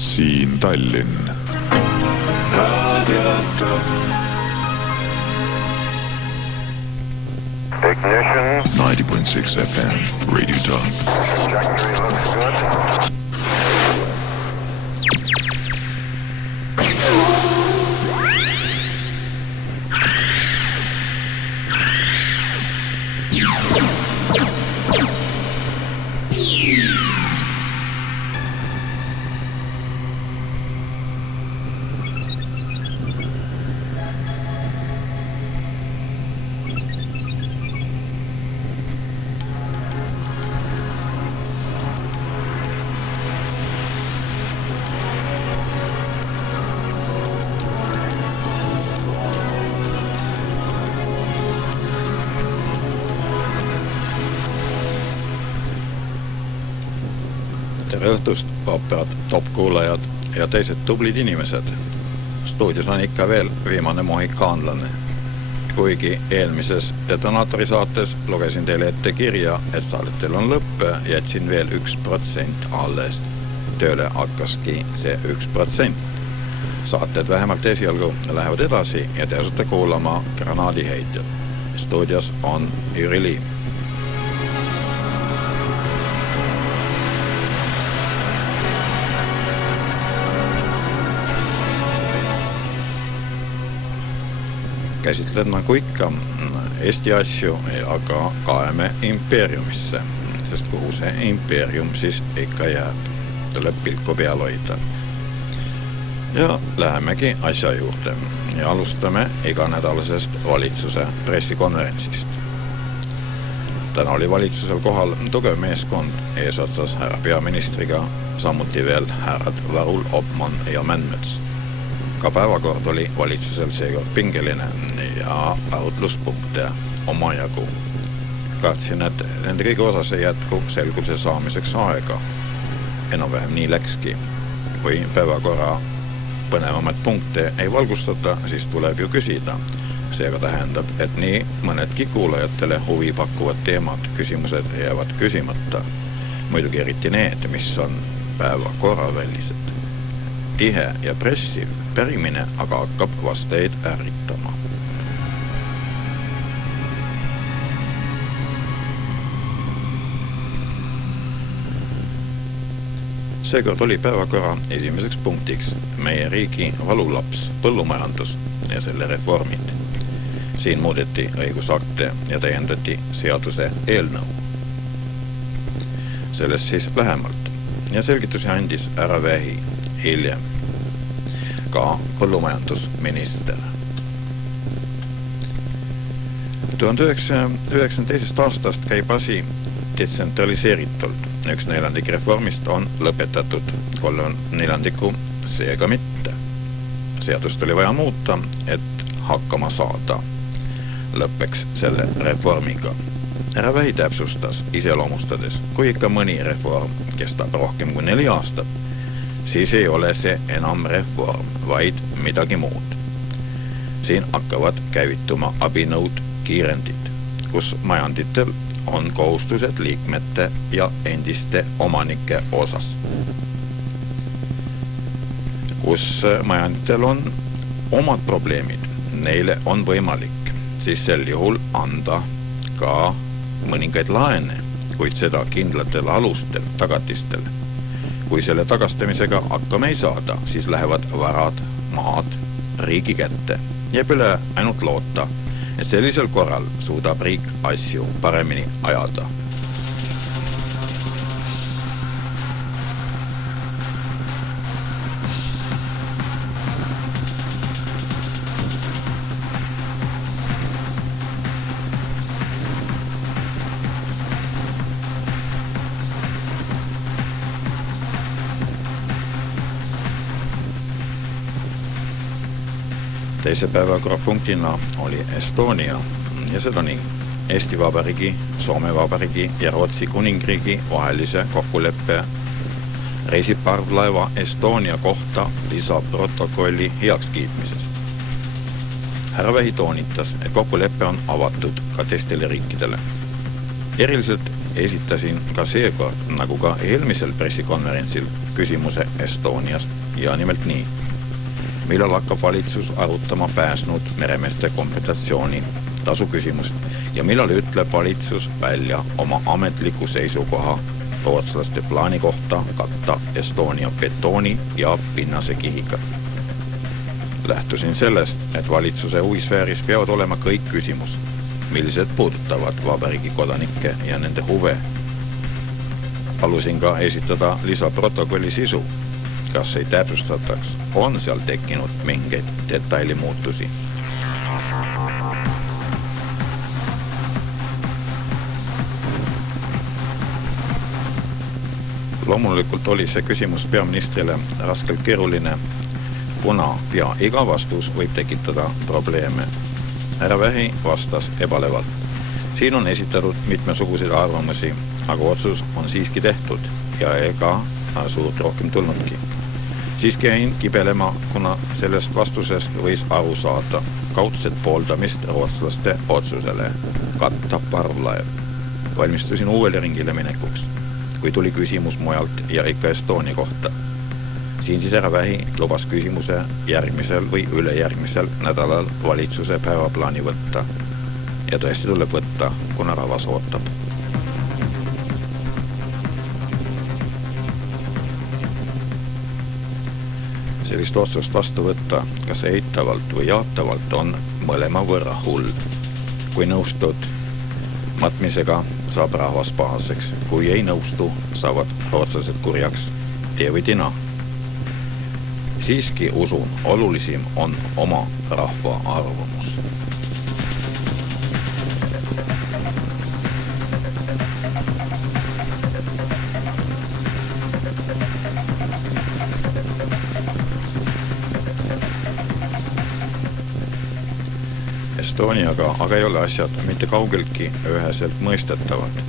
siin Tallinn. 90.6 FM, Radio Talk. Trajectory looks good. Tere õhtust, vapead, top-kuulajad ja teised tublid inimesed. Stuudios on ikka veel viimane mohikaanlane. Kuigi eelmises Detonaatori saates lugesin teile ette kirja, et saadetel on lõpp, jätsin veel 1% alles. Tööle hakkaski see 1%. Saated vähemalt esialgu lähevad edasi ja te asute kuulama granaadiheitjad. Stuudios on Jüri Liim. Käsitlen nagu ikka Eesti asju ja ka kaeme impeeriumisse, sest kuhu see impeerium siis ikka jääb. Tuleb pilku peal hoida. Ja lähemegi asja juurde ja alustame iganädalasest valitsuse pressikonverentsist. Täna oli valitsusel kohal tugev meeskond eesotsas härra peaministriga, samuti veel härrad Varul, Opman ja Männmets. Ka päevakord oli valitsusel seekord pingeline ja arutluspunkte omajagu. Kartsin, et nende kõige osas ei jätku selguse saamiseks aega. Enam-vähem nii läkski. Kui päevakorra põnevamaid punkte ei valgustata, siis tuleb ju küsida. Seega tähendab, et nii mõnedki kuulajatele huvi pakkuvad teemad, küsimused jäävad küsimata. Muidugi eriti need, mis on päevakorravälised. Tihe ja pressiv pärimine aga hakkab vastajaid ärritama. Seekord oli päevakorra esimeseks punktiks meie riigi valulaps, põllumajandus ja selle reformid. Siin muudeti õigusakte ja täiendati seaduse eelnõu. Sellest siis lähemalt ja selgitusi andis härra Vähi hiljem ka põllumajandusminister. 1992. aastast käib asi detsentraliseeritult. 1/4 reformist on lõpetatud, 3/4 seega mitte. Seadust oli vaja muuta, et hakkama saada lõppeks selle reformiga. Härra Vähi täpsustas iseloomustades, kui ikka mõni reform kestab rohkem kui 4 aastat, siis ei ole see enam reform, vaid midagi muud. Siin hakkavad käivituma abinõud kiirendid, kus majanditel on kohustused liikmete ja endiste omanike osas. Kus majanditel on omad probleemid, neile on võimalik siis sel juhul anda ka mõningaid laene, kuid seda kindlatel alustel, tagatistel. Kui selle tagastamisega hakkama ei saada, siis lähevad varad, maad riigi kätte. Jääb üle ainult loota, et sellisel korral suudab riik asju paremini ajada. Teise päevakorrapunktina oli Estonia ja seda nii Eesti Vabariigi, Soome Vabariigi ja Rootsi Kuningriigi vahelise kokkuleppe reisiparvlaeva Estonia kohta lisaprotokolli heakskiitmisest. Härra Vähi toonitas, et kokkulepe on avatud ka teistele riikidele. Eriliselt esitasin ka seekord, nagu ka eelmisel pressikonverentsil, küsimuse Estoniast ja nimelt nii. Millal hakkab valitsus arutama pääsnud meremeeste kompensatsiooni tasu küsimust ja millal ütleb valitsus välja oma ametliku seisukoha rootslaste plaani kohta katta Estonia betooni ja pinnase kihiga. Lähtusin sellest, et valitsuse huvisfääris peavad olema kõik küsimus, millised puudutavad vabariigi kodanikke ja nende huve. Palusin ka esitada lisaprotokolli sisu, kas ei täpsustataks, on seal tekkinud mingeid detailimuutusi. Loomulikult oli see küsimus peaministrile raskelt keeruline, kuna pea iga vastus võib tekitada probleeme. Härra Vähi vastas ebalevalt. Siin on esitatud mitmesuguseid arvamusi, aga otsus on siiski tehtud ja ega suurt rohkem tulnudki. Siiski jäin kibelema, kuna sellest vastusest võis aru saada kaudset pooldamist rootslaste otsusele katta parvlaev. Valmistusin uuele ringile minekuks, kui tuli küsimus mujalt ja ikka Estonia kohta. Siin siis härra Vähi lubas küsimuse järgmisel või ülejärgmisel nädalal valitsuse päevaplaani võtta. Ja tõesti tuleb võtta, kuna rahvas ootab. Sellist otsust vastu võtta, kas eitavalt või jaatavalt, on mõlema võrra hull. Kui nõustud matmisega, saab rahvas pahaseks. Kui ei nõustu, saavad rootslased kurjaks, tee või tina. Siiski usun, olulisim on oma rahva arvamus. Estoniaga aga ei ole asjad mitte kaugeltki üheselt mõistetavad.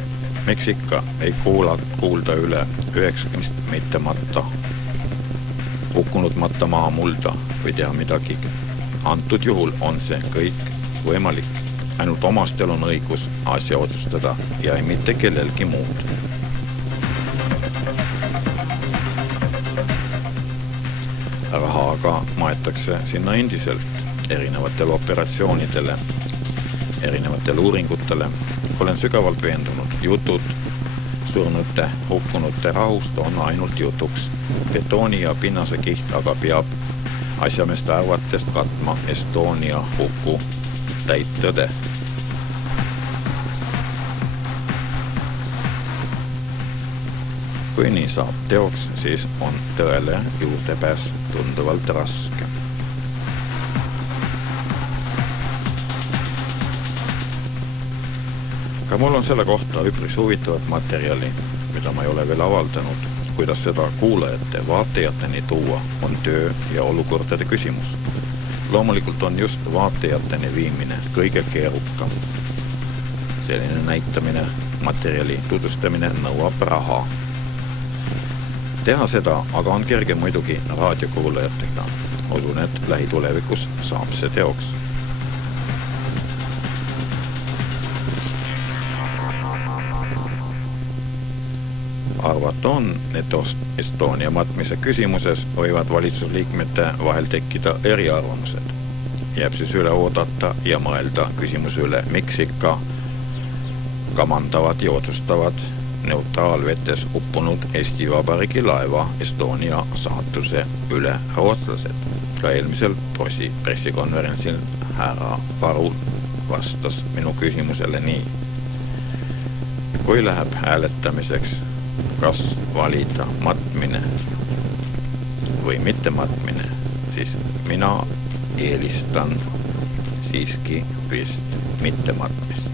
Miks ikka ei kuulda üle 90 mitte matta, hukkunud matta maha mulda või teha midagi. Antud juhul on see kõik võimalik. Ainult omastel on õigus asja otsustada ja ei mitte kellelgi muud. Raha aga maetakse sinna endiselt erinevatele operatsioonidele, erinevatele uuringutele. Olen sügavalt veendunud, jutud surnute, hukkunute rahust on ainult jutuks. Betooni ja pinnase kiht aga peab asjameeste arvatest katma Estonia hukku täit tõde. Kui nii saab teoks, siis on tõele juurdepääs tunduvalt raske. Ka mul on selle kohta üpris huvitavat materjali, mida ma ei ole veel avaldanud. Kuidas seda kuulajate, vaatajateni tuua on töö ja olukordade küsimus. Loomulikult on just vaatajateni viimine kõige keerukam. Selline näitamine, materjali tutvustamine nõuab raha. Teha seda aga on kerge muidugi raadiokuulajatega. Usun, et lähitulevikus saab see teoks. Arvat on, et Estonia matmise küsimuses võivad valitsusliikmete vahel tekkida eriarvamused. Jääb siis üle oodata ja mõelda küsimuse üle, miks ikka kamandavad ja otsustavad neutraalvetes uppunud Eesti Vabariigi laeva Estonia saatuse üle rootslased. Ka eelmisel pressikonverentsil härra Varul vastas minu küsimusele nii. Kui läheb hääletamiseks, kas valida matmine või mitte matmine, siis mina eelistan siiski vist mitte matmist.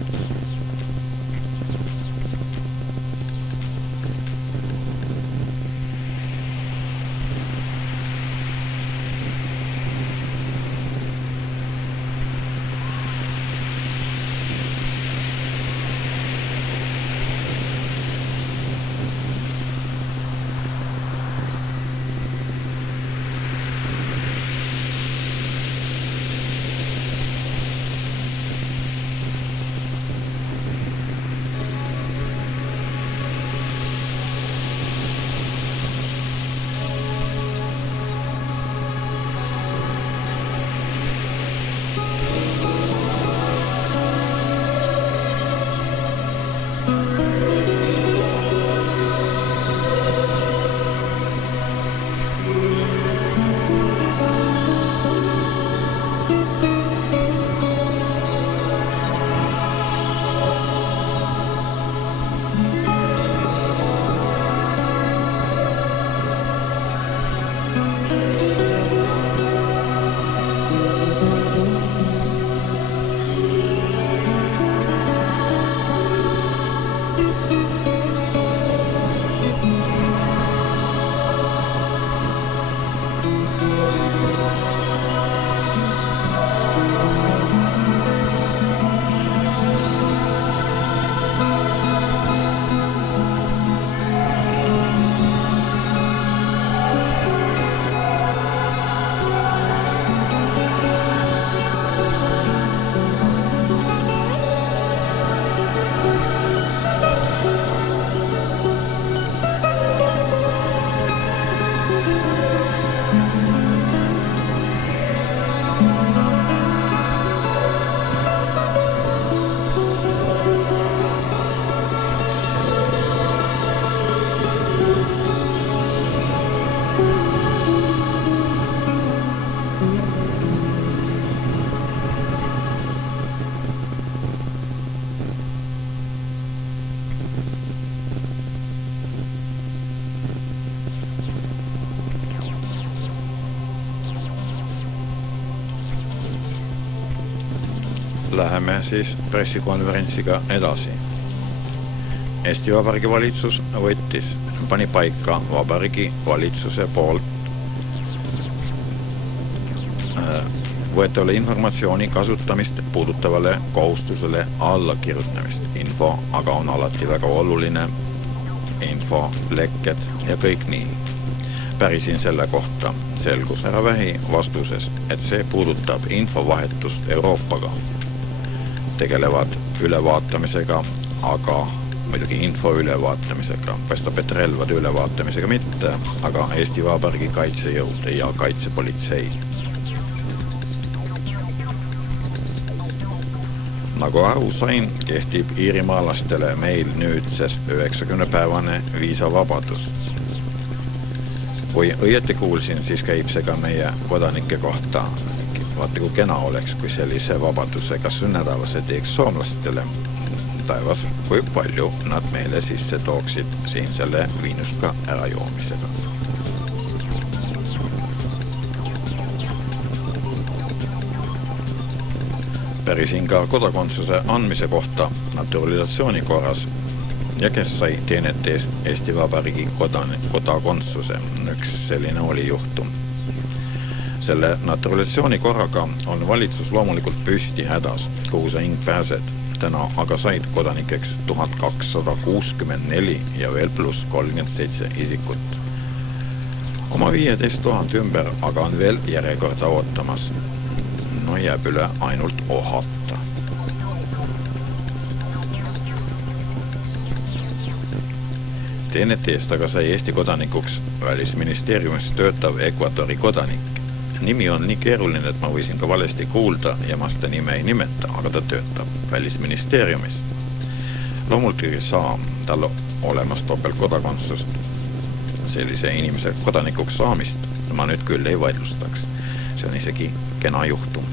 Läheme siis pressikonverentsiga edasi. Eesti Vabariigi valitsus pani paika Vabariigi valitsuse poolt võetavale informatsiooni kasutamist puudutavale kohustusele allakirjutamist. Info aga on alati väga oluline, info, lekked ja kõik nii. Pärisin selle kohta, selgus härra Vähi vastusest, et see puudutab infovahetust Euroopaga. Tegelevad ülevaatamisega, aga muidugi info ülevaatamisega. Paistab, et relvade ülevaatamisega mitte, aga Eesti Vabariigi kaitsejõud ja kaitsepolitsei. Nagu aru sain, kehtib iirimaalastele meil nüüdsest 90-päevane viisavabadus. Kui õieti kuulsin, siis käib see ka meie kodanike kohta. Vaata, kui kena oleks, kui sellise vabaduse kas nädalase teeks soomlastele. Taevas, kui palju nad meile sisse tooksid siin selle viinuska ärajoomisega. Pärisin ka kodakondsuse andmise kohta naturalisatsiooni korras ja kes sai teenete eest Eesti Vabariigi kodakondsuse. Üks selline oli juhtum. Selle naturalisatsiooni korraga on valitsus loomulikult püsti hädas, kuhu sa hing pääsed. Täna aga said kodanikeks 1264 ja veel pluss 37 isikut. Oma 15 000 ümber aga on veel järjekorda ootamas. No jääb üle ainult ohata. Teenete eest aga sai Eesti kodanikuks Välisministeeriumis töötav Ekvatori kodanik. Nimi on nii keeruline, et ma võisin ka valesti kuulda ja ma seda nime ei nimeta, aga ta töötab Välisministeeriumis. Loomulikult ei saa tal olemas topeltkodakondsust. Sellise inimese kodanikuks saamist ma nüüd küll ei vaidlustaks. See on isegi kena juhtum.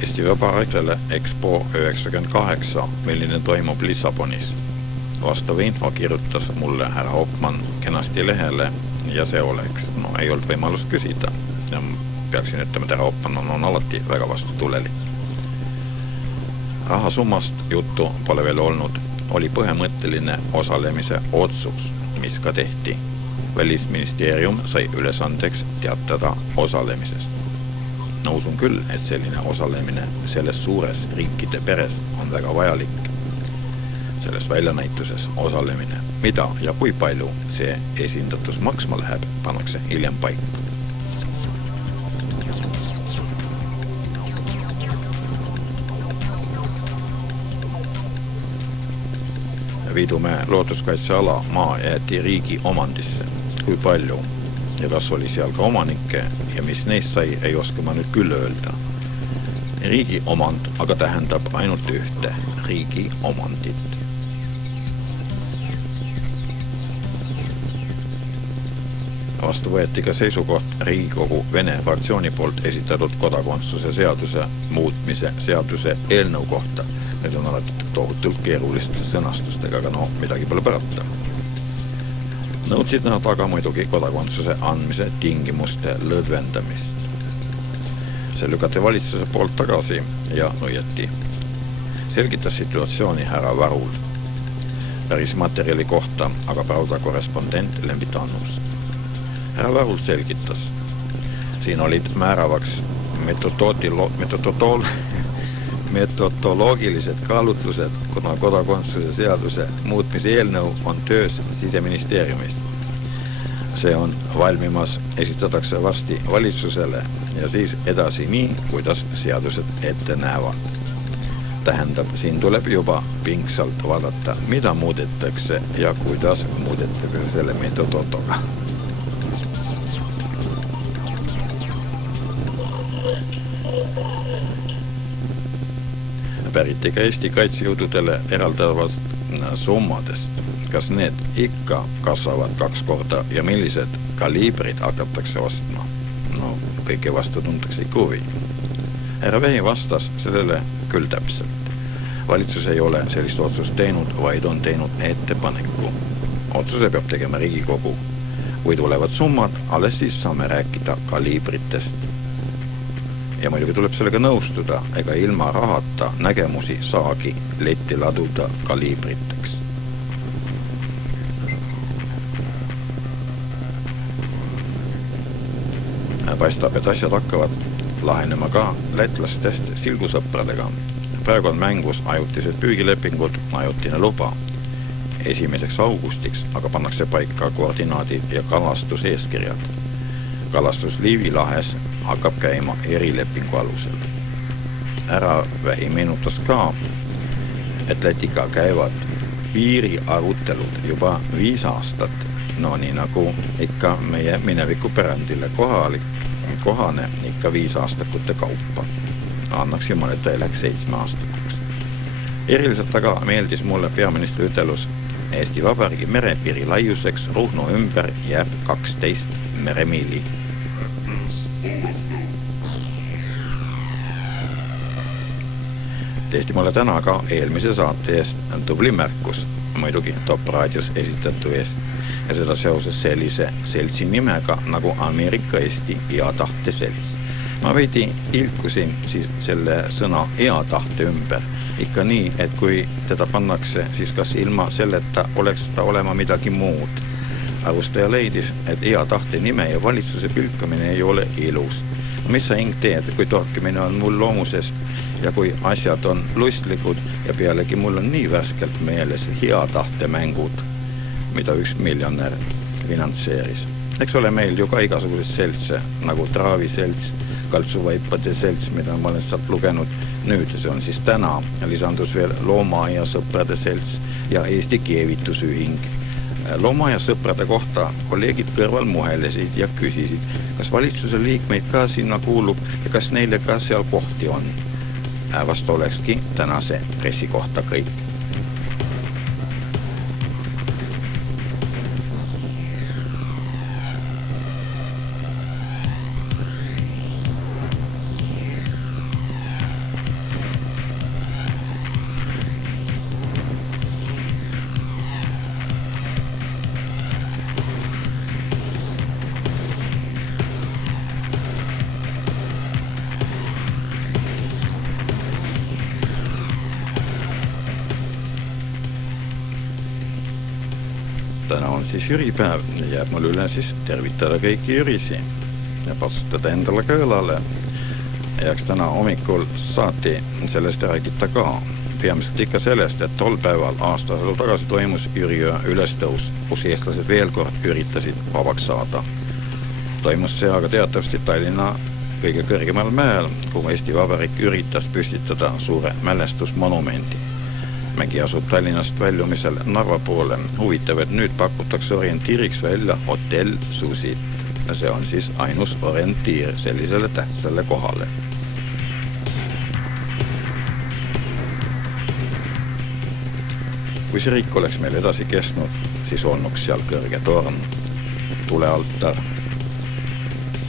Eesti Vabariigile Expo 98, milline toimub Lissabonis. Vastav info kirjutas mulle härra Hoppmann kenasti lehele ja see oleks. No ei olnud võimalust küsida. Ja peaksin ütlema, et härra Hoppmann on alati väga vastutulelik. Rahasummast juttu pole veel olnud. Oli põhimõtteline osalemise otsus, mis ka tehti. Välisministeerium sai ülesandeks teatada osalemisest. Nõusun küll, et selline osalemine selles suures riikide peres on väga vajalik. Selles väljanäituses osalemine, mida ja kui palju see esindatus maksma läheb, pannakse hiljem paika. Viidumäe looduskaitseala maa jäeti riigi omandisse. Kui palju ja kas oli seal ka omanikke ja mis neist sai, ei oska ma nüüd küll öelda. Riigi omand aga tähendab ainult ühte, riigi omandit. Vastu võeti ka seisukoht Riigikogu Vene fraktsiooni poolt esitatud kodakondsuse seaduse muutmise seaduse eelnõu kohta. Need on alati tohutult keeruliste sõnastustega, aga no midagi pole parata. Nõudsid nad aga muidugi kodakondsuse andmise tingimuste lõdvendamist. See lükati valitsuse poolt tagasi ja õieti. Selgitas situatsiooni härra Varul. Päris materjali kohta, aga Pravda korrespondent Lembit Annus. Härra Varul selgitas. Siin olid määravaks metodoloogilised kaalutlused, kuna kodakondsuse seaduse muutmise eelnõu on töös Siseministeeriumis. See on valmimas, esitatakse varsti valitsusele ja siis edasi nii, kuidas seadused ette näevad. tähendab, siin tuleb juba pingsalt vaadata, mida muudetakse ja kuidas muudetakse selle meetodotoga. Pärit ka Eesti kaitsejõududele eraldavast summadest. Kas need ikka kasvavad 2 korda ja millised kaliibrid hakatakse ostma? No, kõike vastu tuntakse ikka huvi. Härra Vehi vastas sellele küll täpselt. Valitsus ei ole sellist otsust teinud, vaid on teinud ettepaneku. Otsuse peab tegema Riigikogu. Kui tulevad summad, alles siis saame rääkida kaliibritest. Ja muidugi tuleb sellega nõustuda, ega ilma rahata nägemusi saagi letti laduda kaliibriteks. Paistab, et asjad hakkavad lahenema ka lätlastest silgusõpradega. Praegu on mängus ajutised püügilepingud, ajutine luba. 1. augustiks aga pannakse paika koordinaadid ja kalastuseeskirjad. Kalastus Liivi lahes hakkab käima erilepingu alusel. Härra Vähi meenutas ka, et Lätiga käivad piiriarutelud juba 5 aastat. No nii nagu ikka meie mineviku pärandile kohane ikka 5 aastakute kaupa. Annaks jumal, et ta ei läks 7 aastakuks. Eriliselt aga meeldis mulle peaministri ütelus, Eesti Vabariigi merepiiri laiuseks Ruhnu ümber jääb 12 meremiili. Tehti mulle täna ka eelmise saate eest tubli märkus, muidugi Top Raadios esitatu eest, ja seda seoses sellise seltsi nimega nagu Ameerika Eesti Hea Tahte Selts. Ma veidi ilkusin siis selle sõna hea tahte ümber. Ikka nii, et kui teda pannakse, siis kas ilma selleta oleks ta olema midagi muud. Arustaja leidis, et hea tahte nime ja valitsuse pilkamine ei ole ilus. Mis sa hing teed, kui torkimine on mul loomuses ja kui asjad on lustlikud ja pealegi mul on nii värskelt meeles hea tahte mängud, mida üks miljonär finantseeris. Eks ole meil ju ka igasugused seltse, nagu Traaviselts, Kaltsuvaipade selts, mida ma olen sealt lugenud. Nüüd see on siis täna, lisandus veel Looma ja sõprade selts ja Eesti Keevitusühing. Looma ja sõprade kohta kolleegid kõrval muhelesid ja küsisid, kas valitsuse liikmeid ka sinna kuulub ja kas neile ka seal kohti on. Vastu olekski tänase pressi kohta kõik. Täna on siis jüripäev ja jääb mul üle siis tervitada kõiki jürisi ja patsutada endale ka õlale. Ja eks täna hommikul saati sellest räägita ka. Peamiselt ikka sellest, et tol päeval aastasel tagasi toimus Jüriöö ülestõus, kus eestlased veel kord üritasid vabaks saada. Toimus see aga teatavasti Tallinna kõige kõrgemal mäel, kuhu Eesti Vabariik üritas püstitada suure mälestusmonumendi. Mägi asub Tallinnast väljumisel Narva poole. Huvitav, et nüüd pakutakse orientiiriks välja hotell Susit. See on siis ainus orientiir sellisele tähtsale kohale. Kui see riik oleks meil edasi kestnud, siis olnuks seal kõrge torn, tulealtar,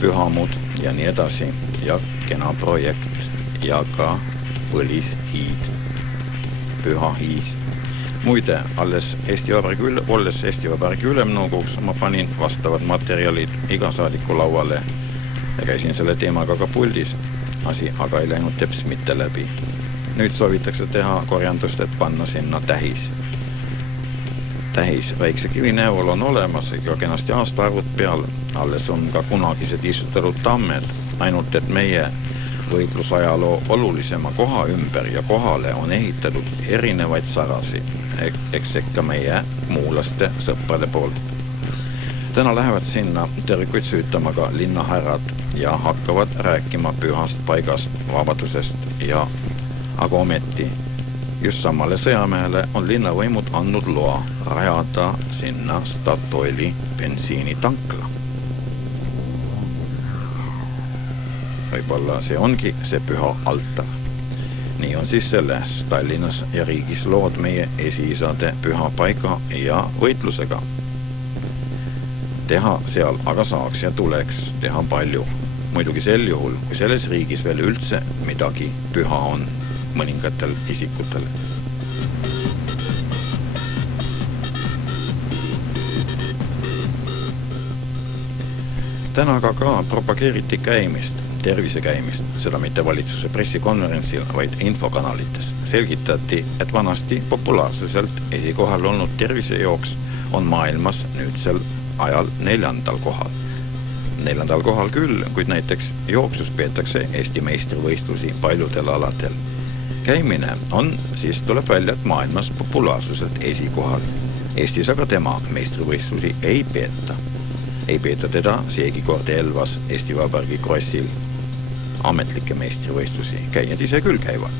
pühamud ja nii edasi ja kena projekt ja ka põlishiid. Püha hiis. Muide, olles Eesti Vabariigi Ülemnõukogus, ma panin vastavad materjalid iga saadiku lauale ja käisin selle teemaga ka puldis. Asi aga ei läinud teps mitte läbi. Nüüd soovitakse teha korjandust, et panna sinna tähis. Tähis väikse kivi näol on olemas ja kenasti aastaarvud peal. Alles on ka kunagised istutelud tammed, ainult et meie võitlusajaloo olulisema koha ümber ja kohale on ehitatud erinevaid sarasi, eks ikka meie muulaste sõprade poolt. Täna lähevad sinna tervikuid süütama ka linnahärrad ja hakkavad rääkima pühast paigast, vabadusest ja aga ometi Just samale sõjamehele on linnavõimud andnud loa rajada sinna Statoili bensiinitankla. Võib-olla see ongi see püha altar. Nii on siis selles Tallinnas ja riigis lood meie esiisade püha paiga ja võitlusega. Teha seal aga saaks ja tuleks teha palju. Muidugi sel juhul, kui selles riigis veel üldse midagi püha on mõningatel isikutel. Täna ka propageeriti käimist, tervise käimist, seda mitte valitsuse pressikonverentsil, vaid infokanalites. Selgitati, et vanasti populaarsuselt esikohal olnud tervisejooks on maailmas nüüdsel ajal 4. kohal. 4. kohal küll, kuid näiteks jooksus peetakse Eesti meistrivõistlusi paljudel aladel. Käimine on, siis tuleb välja, et maailmas populaarsuselt esikohal. Eestis aga tema meistrivõistlusi ei peeta. Ei peeta teda seegi kord Elvas Eesti Vabariigi krossil ametlikke meistrivõistlusi. Käijad ise küll käivad.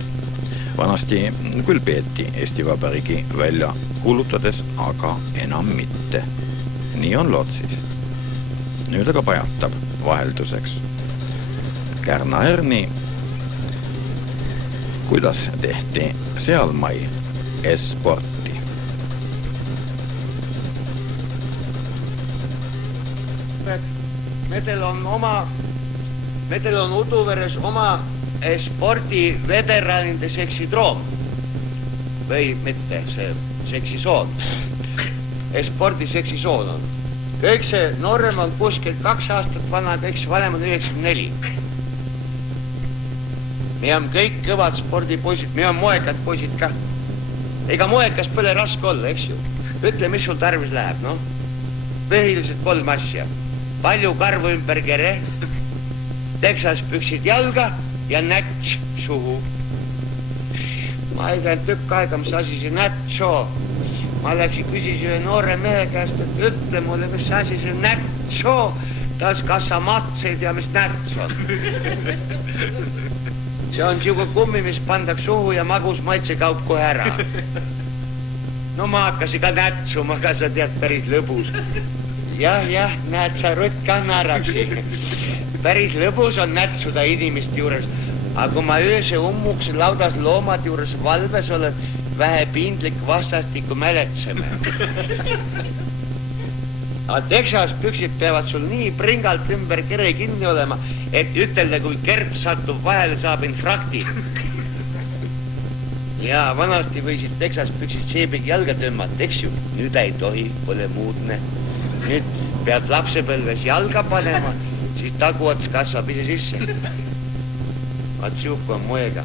Vanasti küll peeti Eesti Vabariigi välja kuulutades, aga enam mitte. Nii on lood siis. Nüüd aga pajatab vahelduseks Kärna Erni, kuidas tehti sealmai esporti. Metel on Uduveres oma spordiveteranide seksidroom. Või mitte, see seksisoon. Spordiseksisoon on. Kõik see noorem on 62 aastat vana, kõik see vanem on 94. Me on kõik kõvad spordipoisid, me on moekad poisid ka. Ega moekas pole raske olla, eks ju. Ütle, mis sul tarvis läheb, no? Põhiliselt 3 asja. Palju karvu ümber kere, teksaspüksid jalga ja näts suhu. Ma ei käinud tükk aega, mis asi see nätso. Ma läksin küsis ühe noore mehe käest, et ütle mulle, mis asi see nätso. Tas kas sa matseid ja mis näts on. See on siuke kummi, mis pandaks suhu ja magus maitse kaup kohe ära. No ma hakkasin ka nätsuma, aga sa tead päris lõbus. Jah, näed sa rutt ka naeraksi. Päris lõbus on nätsuda inimest juures. Aga kui ma ööse ummuks laudas loomad juures valves olen, vähe piindlik vastastikku mäletseme. Aga teksaspüksid peavad sul nii pringalt ümber kere kinni olema, et ütelda, kui kerp satub vahele, saab infrakti. Ja vanasti võisid teksaspüksid seebigi jalga tõmmata, eks ju. Nüüd ei tohi, pole muudne. Nüüd pead lapsepõlves jalga panema, siis taguots kasvab ise sisse. Vaat siuke on moega.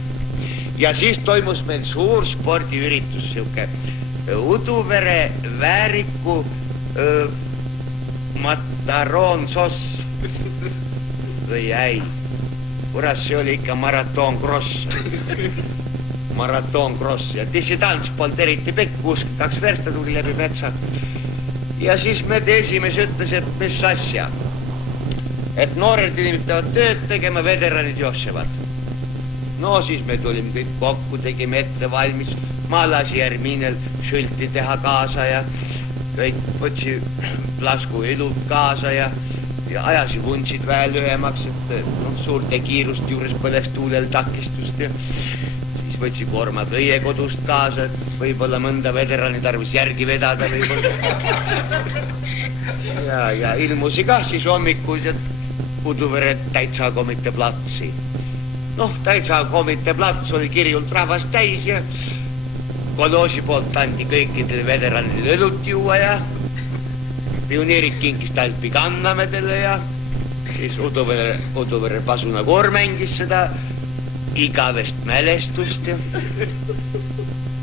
Ja siis toimus meil suur spordiüritus, siuke Uduvere vääriku mataroonsoss või ei. Kuras, see oli ikka maratoonkross. Maratoonkross ja dissitants polnud eriti pikk, 62 versta tuli läbi metsa. Ja siis me esimees ütles, et mis asja. Et noored inimesed peavad tööd tegema, veteranid jooksevad. No siis me tulime kõik kokku, tegime ette valmis. Ma lasi Järminel šülti teha kaasa ja kõik võtsi lasku ilud kaasa ja ajasi vuntsid vähe lühemaks, et suurte kiirust juures põleks tuulel takistust ja siis võtsi koormad õie kodust kaasa, et võib-olla mõnda veterani tarvis järgi vedada võib-olla. Ja ilmusi kah siis hommikuid, et Uduvere täitsa komitee platsi. Täitsa komitee plats oli kirjult rahvast täis ja koloosi poolt andi kõikidele veteranidele õlut juua ja pioneerid kinkis talpi kannamedele ja siis Uduvere pasunakoor mängis seda igavest mälestust ja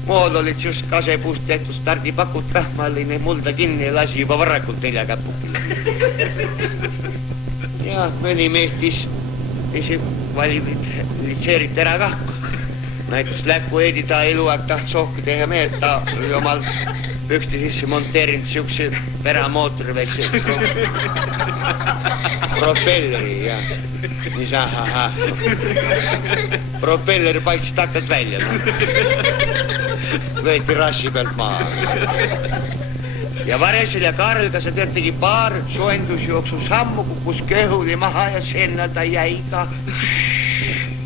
mool olid just kasepuust tehtud stardipakud ka, ma olin mulda kinni ja lasi juba varakult 4 käpukile. Ja mõni meestis valimid litseerit ära ka. Näitus Läku Eedida eluaeg taht sohki teha mehed, ta oli omal püksti sisse monteerinud siukse peramootori väikse propelleri ja mis ahah. Propelleri paistis takkad välja. võeti rassi pealt maha. Ja Varesel ja Kaarel, kas sa tead, tegi paar soendusjooksu sammu, kukkus kõhuli maha ja sinna ta jäi ka.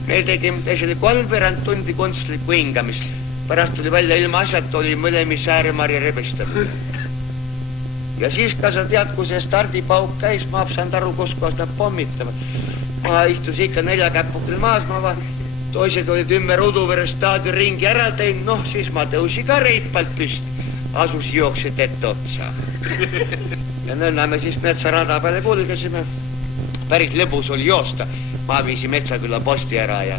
Me tegime teisele 3 tundi kunstlikku hingamist. Pärast tuli välja ilma asjad, oli mõlemi sääremarja rebestamine. Ja siis, kas sa tead, kui see stardipauk käis, ma saanud aru, kus kohas nad pommitavad. Ma istus ikka 4 käpukil maas, toised olid ümber Uduvere staadion ringi ära teinud, siis ma tõusi ka reipalt püst, asus jooksid ette otsa. Ja nõnna me siis metsarada peale kulgesime. Päris lõbus oli joosta. Ma viisi Metsaküla posti ära ja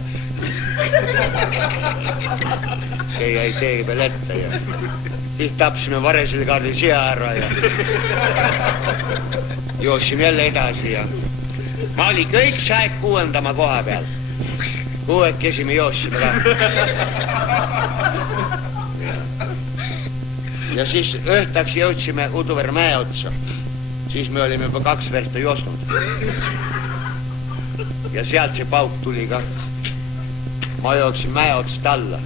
see jäi tee peal ette ja siis tapsime Varesel Kaarli sea ära ja joossime jälle edasi ja ma oli kõik saeg 6. koha peal. 6 me joossime ka. Ja siis õhtaks jõudsime Uduvere mäe otsa. Siis me olime juba 2 versta joosnud. Ja sealt see pauk tuli ka. Ma jooksin mäe otsast alla.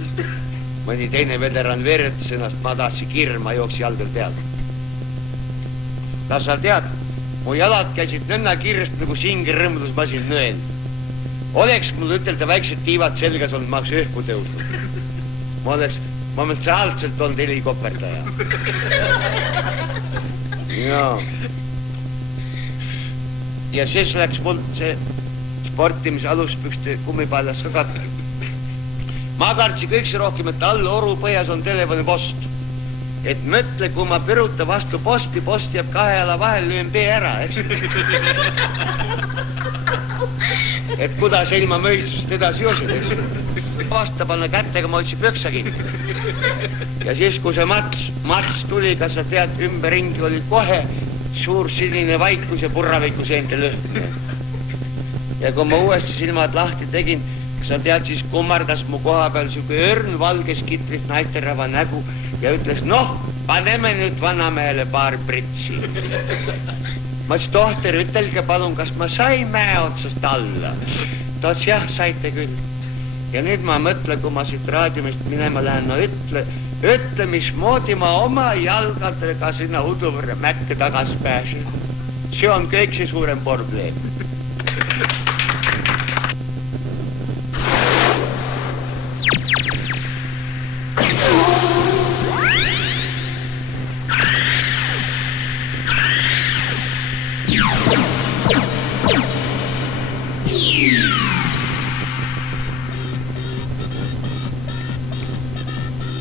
Mõni teine veteran veeretas ennast, ma tahtsin kirma, jooksin jalgal peal. Kas sa tead, mu jalad käisid nõnna kiiresti, nagu singer rõmdus masin nõen. Oleks mul ütelda väiksed tiivad selgas olnud, ma oleks õhku tõusnud. Ma oleks momentsiaalselt olnud helikoperdaja. Ja siis läks mul see sportimise aluspükste kummipallas ka katki. Ma kartsi kõikse rohkem, et all oru põhjas on telefoni post. Et mõtle, kui ma piruta vastu posti jääb 2 jala vahel, lüün pee ära, eks? Et kuidas ilma mõistust edasi joosed, eks? Vasta panna kättega, ma otsi pöksa kinni. Ja siis, kui see mats tuli, kas sa tead, ümberringi oli kohe suur sinine vaikus ja purraviku seente lõhmine. Ja kui ma uuesti silmad lahti tegin, sa tead, siis kummardas mu koha peal siuke örn valges kitlis naisterava nägu ja ütles, paneme nüüd vanamehele paar pritsi. Ma ütles, tohter, ütelge palun, kas ma sain mäe otsast alla? Ta ütles, jah, saite küll. Ja nüüd ma mõtlen, kui ma siit raadiumist minema lähen, ütle, mismoodi ma oma jalgadega sinna Uduvere mäkke tagas pääsen. See on kõik see suurem probleem.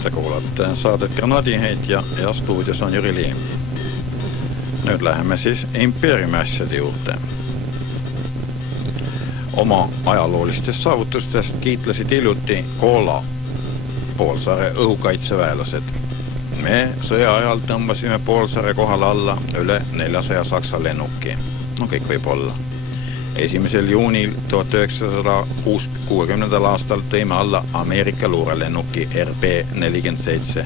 Te kuulate saadet Granaadiheitja ja stuudios on Jüri Liim. Nüüd läheme siis impeeriumi asjade juurde. Oma ajaloolistest saavutustest kiitlesid hiljuti Koola poolsaare õhukaitseväelased. Me sõja ajal tõmbasime poolsaare kohale alla üle 400 saksa lennuki. Kõik võib olla. 1. juunil 1960. aastal tõime alla Ameerika luurelennuki RB-47.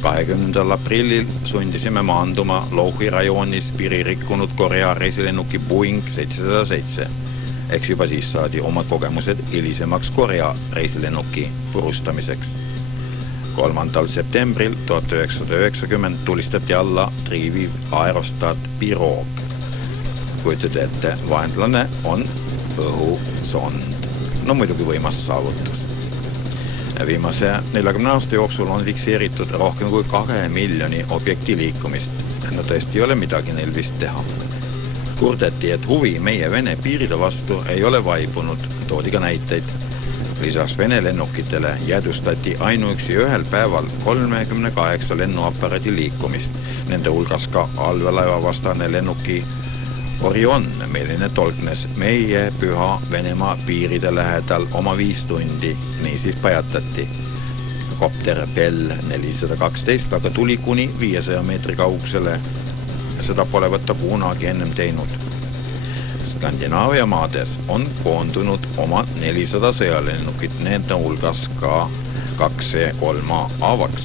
20. aprillil sundisime maanduma Louhi rajoonis piiririkkunud Korea reisilennuki Boeing 707. Eks juba siis saadi omad kogemused hilisemaks Korea reisilennuki purustamiseks. 3. septembril 1990 tulistati alla triiviv aerostat Piroog. Kujutud ette, vaenlane on õhusond. Muidugi võimas saavutus. Viimase 40 aasta jooksul on fikseeritud rohkem kui 2 miljoni objekti liikumist. Tõesti ei ole midagi neil vist teha. Kurdeti, et huvi meie Vene piiride vastu ei ole vaibunud, toodi ka näiteid. Lisaks Vene lennukitele jäädustati ainuüksi ühel päeval 38 lennuaparaadi liikumist. Nende hulgas ka allveelaeva vastane lennuki Orion, milline tolknes meie püha Venemaa piiride lähedal oma 5 tundi, nii siis pajatati. Kopter Bell 412 aga tuli kuni 500 meetri kaugusele. Seda pole võtta kunagi ennem teinud. Skandinaavia maades on koondunud oma 400 sõjalennukit, nende hulgas ka 2-3 avaks.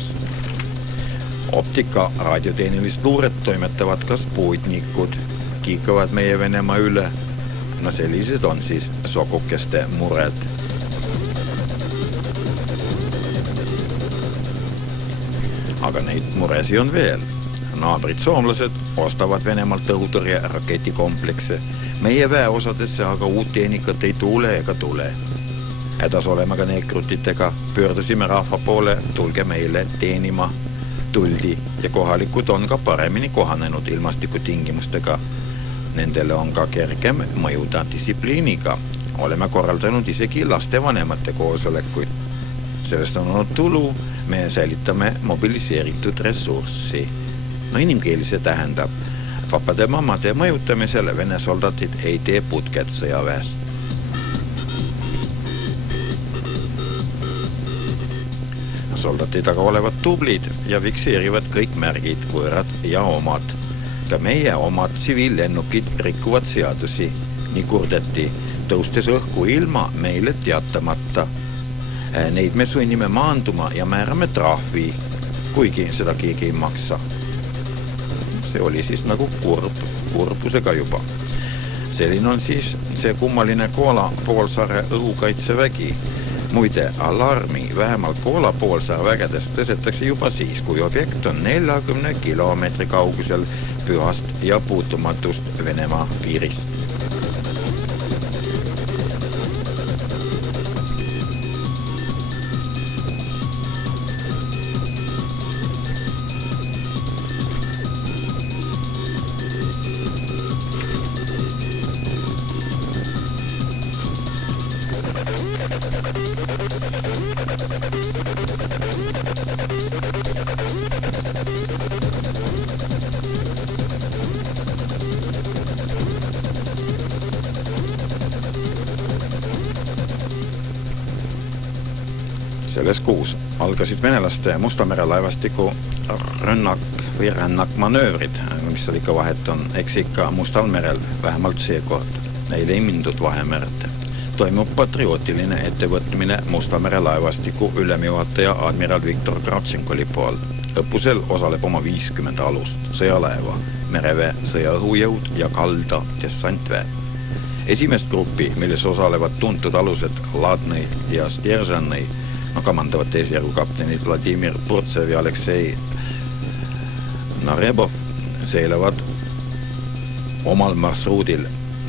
Optika raadiotehnilist luuret toimetavad ka Sputnikud, kiikavad meie Venemaa üle. Sellised on siis sokukeste mured. Aga neid muresi on veel. Naabrid soomlased ostavad Venemaalt õhutõrje raketikomplekse. Meie väeosadesse aga uut tehnikat ei tule ega tule. Hädas oleme ka neekrutitega, pöördusime rahva poole, tulge meile teenima. Tuldi ja kohalikud on ka paremini kohanenud ilmastikutingimustega. Nendele on ka kergem mõjuda distsipliiniga. Oleme korraldanud isegi lastevanemate koosolekuid. Sellest on olnud tulu, me säilitame mobiliseeritud ressurssi. No inimkeeli see tähendab, papade mammade mõjutamisel Vene soldatid ei tee putket sõjaväest. Soldatid aga olevat tublid ja fikseerivad kõik märgid, võõrad ja omad. Ka meie omad tsiviillennukid rikuvad seadusi. Nii kurdeti, tõustes õhku ilma meile teatamata. Neid me sunnime maanduma ja määrame trahvi, kuigi seda keegi ei maksa. See oli siis nagu kurbusega juba. Selline on siis see kummaline Koola poolsaare õhukaitsevägi. Muide, alarmi vähemalt Koola poolsaare vägedest tõstetakse juba siis, kui objekt on 40 kilomeetri kaugusel pühast ja puutumatust Venemaa piirist. Selles kuus algasid venelaste Musta mere laevastiku rännakmanöövrid, mis oli ikka vahet on, eks ikka Mustal merel, vähemalt seekord. Eile ei mindud Vahemerd. Toimub patriootiline ettevõtmine Musta mere laevastiku ülemjuhataja admiral Viktor Kravtšenkoli pool. Õppusel osaleb oma 50 alust, sõjalaeva, mereväe, sõjaõhujõud ja kalda dessantväe. Esimest gruppi, milles osalevad tuntud alused Ladnõi ja Steržannõi, kamandavad teisjärgu kaptenid Vladimir Purtsev ja Aleksei Narebov seilavad omal marsruudil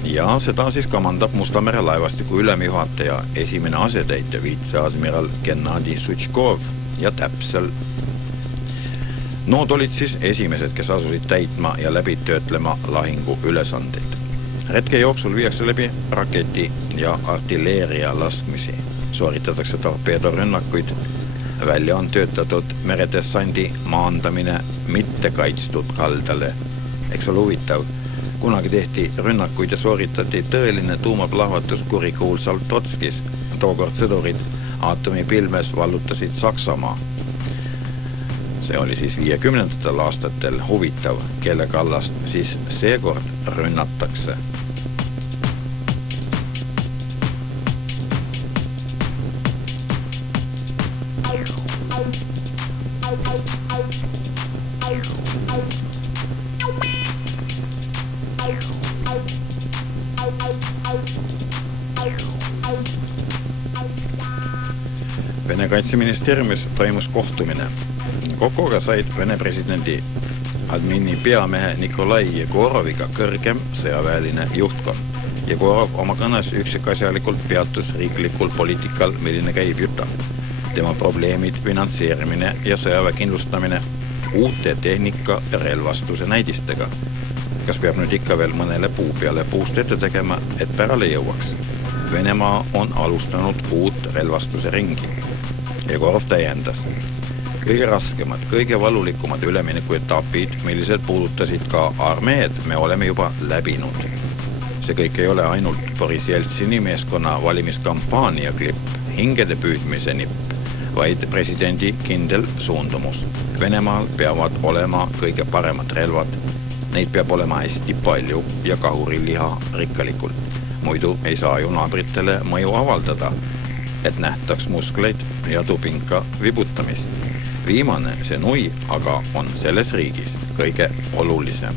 ja seda siis kamandab Musta mere laevastiku ülemjuhataja esimene asetäitja viitseadmiral Gennadi Sutškov ja täpsel. Nood olid siis esimesed, kes asusid täitma ja läbi töötlema lahingu ülesandeid. Retke jooksul viiakse läbi raketi ja artilleeria laskmisi. Sooritatakse torpeedorünnakuid, välja on töötatud meredessandi maandamine mitte kaitstud kaldale. Eks ole huvitav, kunagi tehti rünnakuid ja sooritati tõeline tuumaplahvatus kurikuulsal Totskis. Tookord sõdurid aatomipilmes vallutasid Saksamaa. See oli siis 50. aastatel huvitav, kelle kallast siis seekord rünnatakse. Vene kaitseministeeriumis toimus kohtumine. Kokkuga said Vene presidendi admini peamehe Nikolai Jegoroviga kõrgem sõjaväeline juhtkond. Jegorov oma kõnes üksikasjalikult peatus riiklikul poliitikal, milline käib juta. Tema probleemid, finantseerimine ja sõjaväe kindlustamine uute tehnika ja relvastuse näidistega. Kas peab nüüd ikka veel mõnele puu peale puust ette tegema, et pärale jõuaks? Venemaa on alustanud uut relvastuse ringi. Jegorov täiendas. Kõige raskemad, kõige valulikumad üleminekuetapid, millised puudutasid ka armeed, me oleme juba läbinud. See kõik ei ole ainult Boris Jeltsini meeskonna valimiskampaania klipp, hingede püüdmise nipp, vaid presidendi kindel suundumus. Venemaal peavad olema kõige paremad relvad. Neid peab olema hästi palju ja kahuriliha rikkalikult. Muidu ei saa ju naabritele mõju avaldada, et nähtaks muskleid ja tubinka vibutamist. Viimane, see nui, aga on selles riigis kõige olulisem.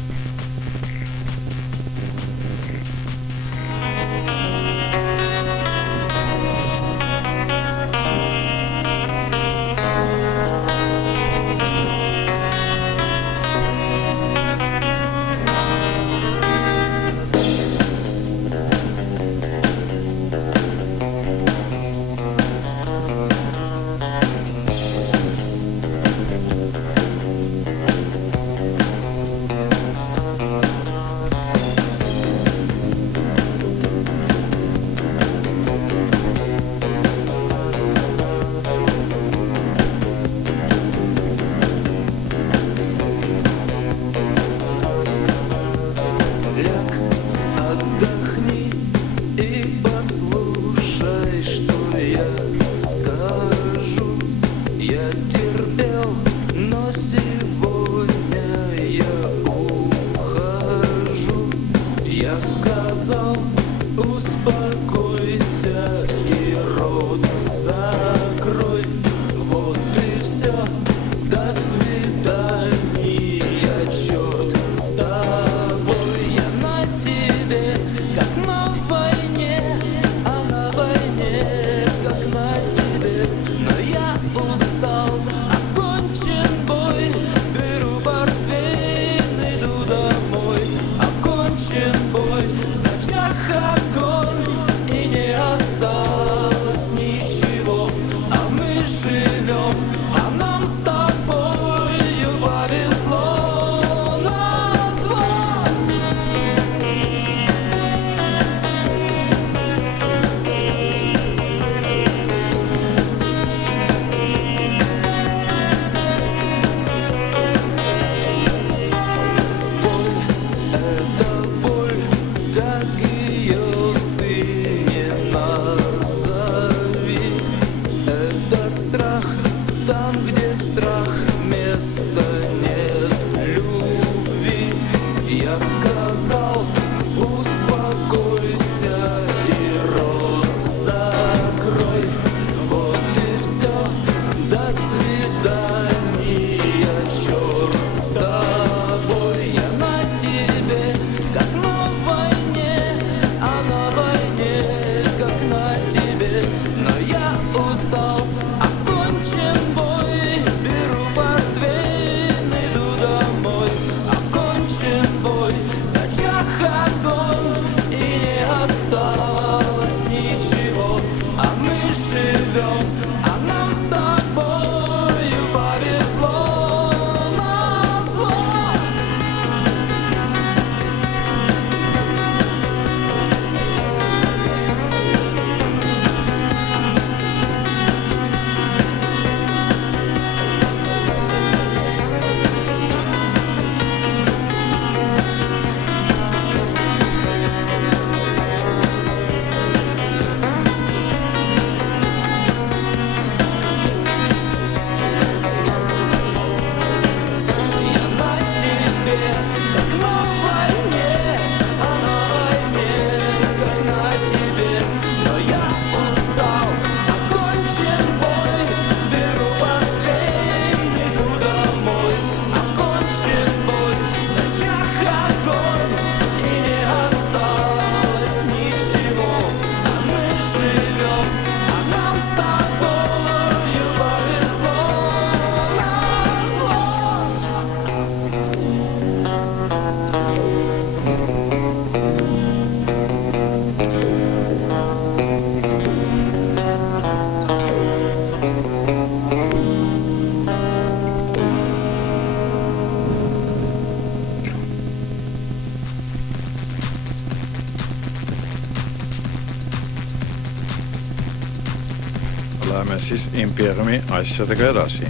Läheme siis impeeriumi asjadega edasi.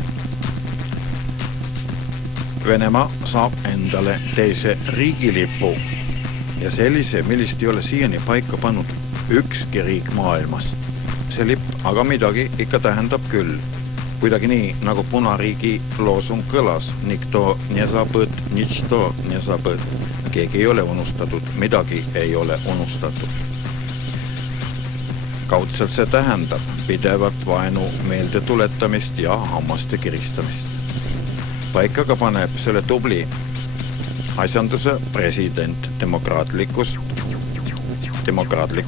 Venemaa saab endale teise riigilipu ja sellise, millist ei ole siiani paika pannud ükski riik maailmas. See lipp aga midagi ikka tähendab küll. Kuidagi nii, nagu Punariigi loosung kõlas, nikto ne zabõt, ničto ne zabõt. Keegi ei ole unustatud, midagi ei ole unustatud. Kaudselt see tähendab pidevat vaenu meelde tuletamist ja hammaste kiristamist. Paikaga paneb selle tubli asjanduse president demokraatlik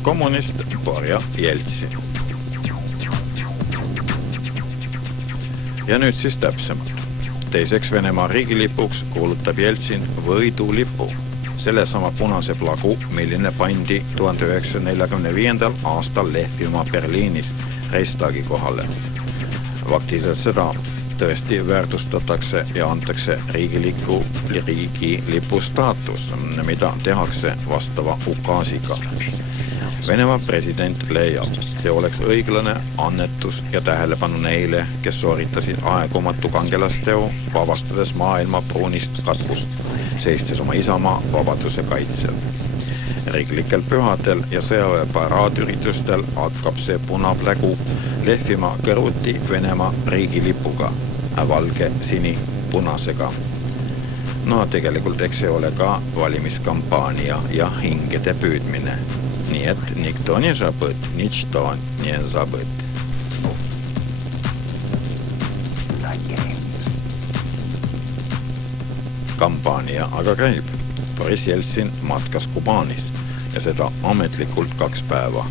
kommunist Borja Jeltsin. Ja nüüd siis täpsemalt. Teiseks Venemaa riigilipuks kuulutab Jeltsin võidulipu. Sellesama punase plagu, milline pandi 1945. aastal lehvima Berliinis Reichstagi kohale. Faktiliselt seda tõesti väärtustatakse ja antakse riigilipu staatus, mida tehakse vastava ukaasiga. Venemaa president leiab, see oleks õiglane annetus ja tähelepanu neile, kes sooritasid aegumatu kangelasteo, vabastades maailma pruunist katkust, seistes oma isamaa vabaduse kaitsel. Riiklikel pühadel ja sõjaväe paraadüritustel hakkab see punaplägu lehvima kõrvuti Venemaa riigilipuga, valge sini punasega. No tegelikult eks see ole ka valimiskampaania ja hingede püüdmine. Nii et nikto ne zabõt, ničto ne zabõt. kampaania aga käib. Boris Jeltsin matkas Kubaanis ja seda ametlikult 2 päeva.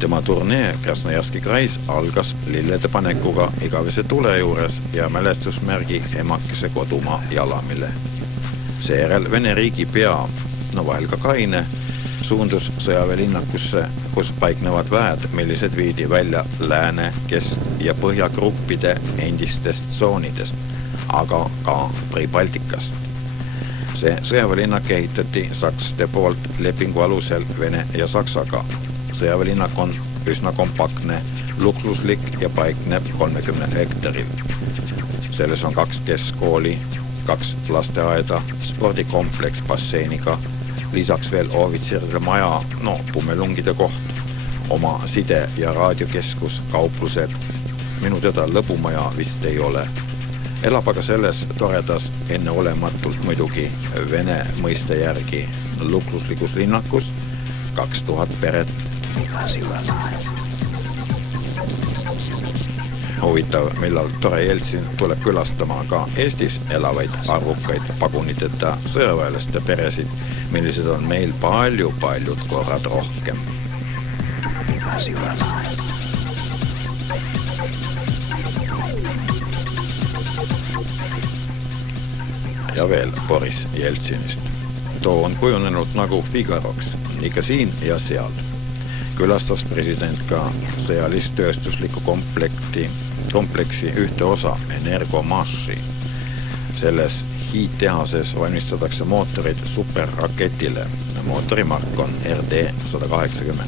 Tema turnee Krasnojarski krais algas lillede panekuga igavese tule juures ja mälestusmärgi emakese kodumaa Jalamile. Seejärel Vene riigi pea, no vahel ka kaine, suundus sõjaväelinnakusse, kus paiknevad väed, millised viidi välja lääne, kesk- ja põhjagruppide endistest tsoonidest, aga ka Pribaltikast. See sõjaväelinnak ehitati sakslaste poolt lepingu alusel Vene ja Saksaga. Sõjaväelinnak on üsna kompaktne, luksuslik ja paikneb 30 hektaril. Selles on 2 keskkooli, 2 lasteaeda, spordikompleks basseiniga, lisaks veel ohvitseride maja, pumelungide koht, oma side- ja raadiokeskus, kauplused. Minu teda lõbumaja vist ei ole. Elab aga selles toredas enneolematult muidugi Vene mõiste järgi luksuslikus linnakus 2000 peret. Huvitav, millal tore Jeltsin tuleb külastama ka Eestis elavaid arvukaid paguniteta sõjaväelaste peresid, millised on meil paljud korrad rohkem. Ja veel Boris Jeltsinist. Too on kujunenud nagu Figaroks, ikka siin ja seal. Külastas president ka sõjalist-tööstusliku kompleksi ühte osa Energomashi. Selles hiidtehases valmistatakse mootorid superraketile. Mootorimark on RD-180.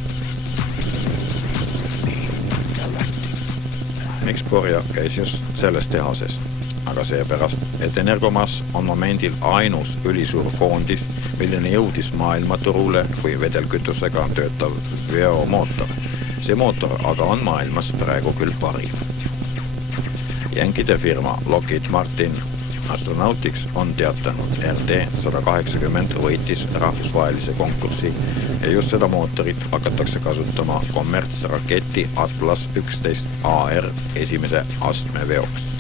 Miks Borja käis just selles tehases? Aga seepärast, et Energomash on momendil ainus ülisuur koondis, milline jõudis maailmaturule kui vedelkütusega töötav veomootor. See mootor aga on maailmas praegu küll parim. Jänkide firma Lockheed Martin Astronautics on teatanud, RD-180 võitis rahvusvahelise konkursi ja just seda mootorit hakatakse kasutama kommertsraketi Atlas 11 AR esimese astme veoks.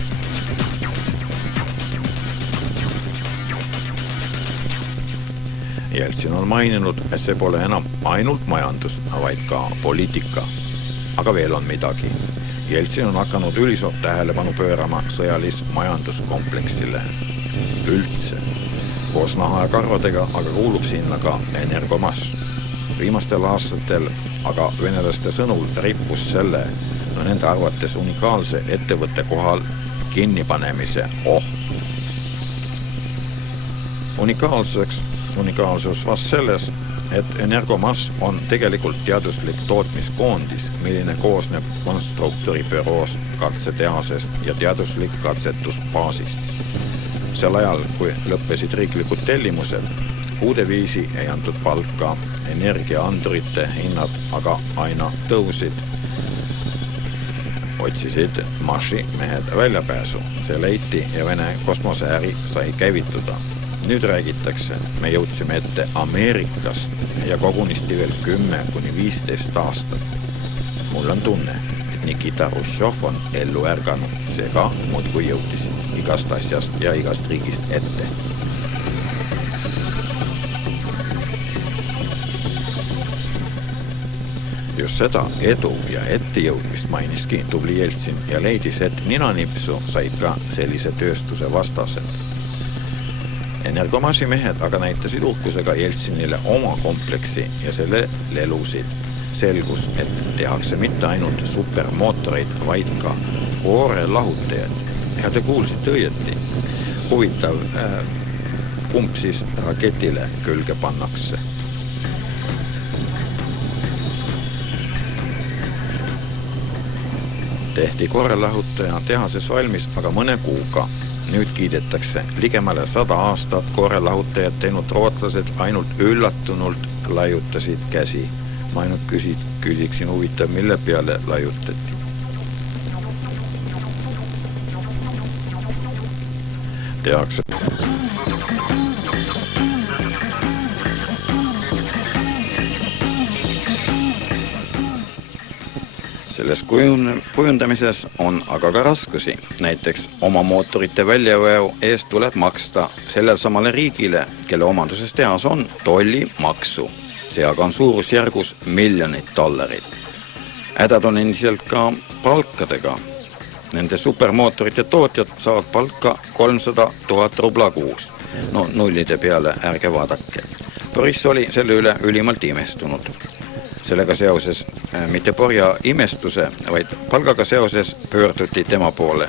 Jeltsin on maininud, et see pole enam ainult majandus, vaid ka poliitika. Aga veel on midagi. Jeltsin on hakanud ülisuurt tähelepanu pöörama sõjalis-majanduskompleksile. Üldse. Koos naha ja karvadega aga kuulub sinna ka Energomash. Viimastel aastatel aga venelaste sõnul rippus selle, nende arvates unikaalse ettevõtte kohal kinnipanemise oht. Unikaalsus vast selles, et Energomash on tegelikult teaduslik tootmiskoondis, milline koosneb konstruktoribüroost, katsetehasest ja teaduslik katsetusbaasist. Sel ajal, kui lõppesid riiklikud tellimused, kuude viisi ei antud palka, energiaandurite hinnad aga aina tõusid. Otsisid Mashi mehed väljapääsu, see leiti ja Vene kosmoseäri sai käivituda. Nüüd räägitakse, me jõudsime ette Ameerikast ja kogunisti veel 10–15 aastat. Mul on tunne, et Nikita Hruštšov on ellu ärganud, seega muudkui jõudis igast asjast ja igast riigist ette. Just seda edu ja ettejõudmist mainiski tubli Jeltsin ja leidis, et ninanipsu said ka sellise tööstuse vastased. Energomashi mehed aga näitasid uhkusega Jeltsinile oma kompleksi ja selle lelusid. Selgus, et tehakse mitte ainult supermootoreid, vaid ka koorelahutajad. Ja te kuulsite õieti. Huvitav, kumb siis raketile külge pannakse. Tehti koorelahutaja tehases valmis aga mõne kuuga. Nüüd kiidetakse ligemale 100 aastat koorelahutajad teinud rootslased ainult üllatunult laiutasid käsi. Ma ainult küsiksin huvitav, mille peale laiutati. Tehakse. Selles kujundamises on aga ka raskusi. Näiteks oma mootorite väljaveo eest tuleb maksta sellel samale riigile, kelle omanduses tehas on, tollimaksu. See aga on suurusjärgus miljonid $. Hädad on endiselt ka palkadega. Nende supermootorite tootjad saavad palka 300 000 rubla kuus. No nullide peale ärge vaadake. Boris oli selle üle ülimalt imestunud. Sellega seoses mitte porja imestuse, vaid palgaga seoses pöörduti tema poole.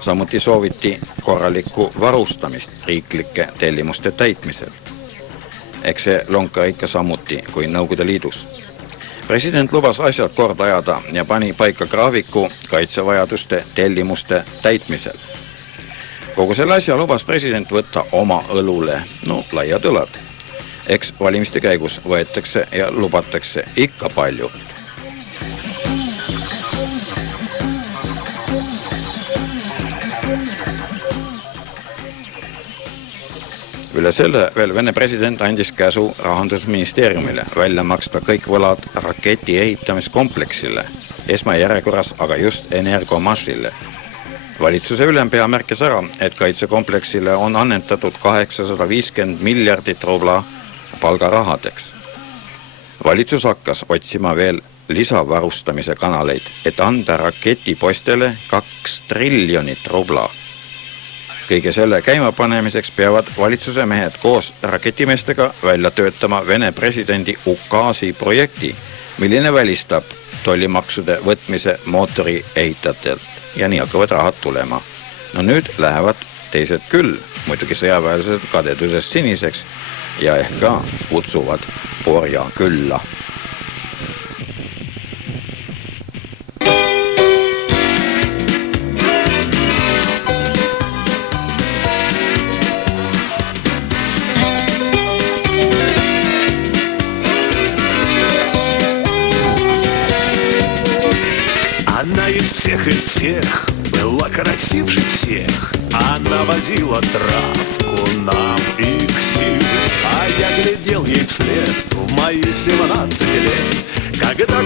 Samuti sooviti korralikku varustamist riiklike tellimuste täitmisel. Eks see lonka ikka samuti kui Nõukogude Liidus. President lubas asjad korda ajada ja pani paika graafiku kaitsevajaduste tellimuste täitmisel. Kogu selle asja lubas president võtta oma õlule, laiad õlad. Eks valimiste käigus võetakse ja lubatakse ikka palju. Üle selle veel Vene president andis käsu Rahandusministeeriumile välja maksta kõik võlad raketi ehitamiskompleksile, esmajärjekorras aga just Energomašile. Valitsuse ülempea märkis ära, et kaitsekompleksile on annetatud 850 miljardit rubla palgarahadeks. Valitsus hakkas otsima veel lisavarustamise kanaleid, et anda raketipostele 2 triljonit rubla. Kõige selle käimapanemiseks peavad valitsuse mehed koos raketimeestega välja töötama Vene presidendi ukaasi projekti, milline välistab tollimaksude võtmise mootori ehitajatelt ja nii hakkavad rahad tulema. Nüüd lähevad teised küll, muidugi sõjaväelised kadedusest siniseks ja ehk ka kutsuvad porja külla. Из всех была красивше всех. Она возила травку нам и ксив. А я глядел ей вслед в мои 17 лет. Когда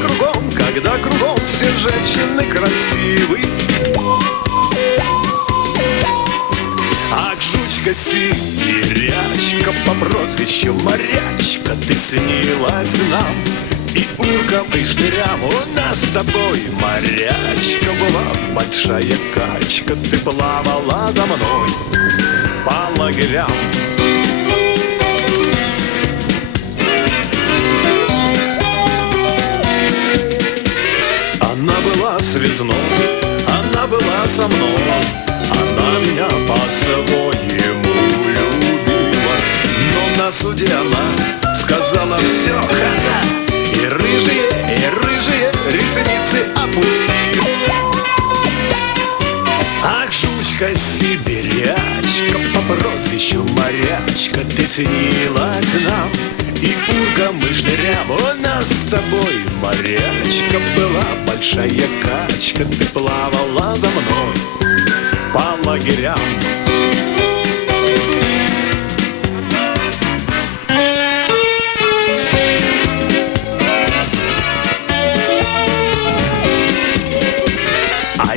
кругом все женщины красивы. Ах, жучка сибирячка по прозвищу Морячка, ты снилась нам и уркам, и штырям. У нас с тобой, морячка, была большая качка. Ты плавала за мной по лагерям. Она была связной, она была со мной. Она меня по-своему любила. Но на суде она сказала все, хана. И рыжие ресницы опустил. Ах, жучка сибирячка по прозвищу Морячка, ты снилась нам и уркам, и штырям. У нас с тобой, морячка, была большая качка. Ты плавала за мной по лагерям.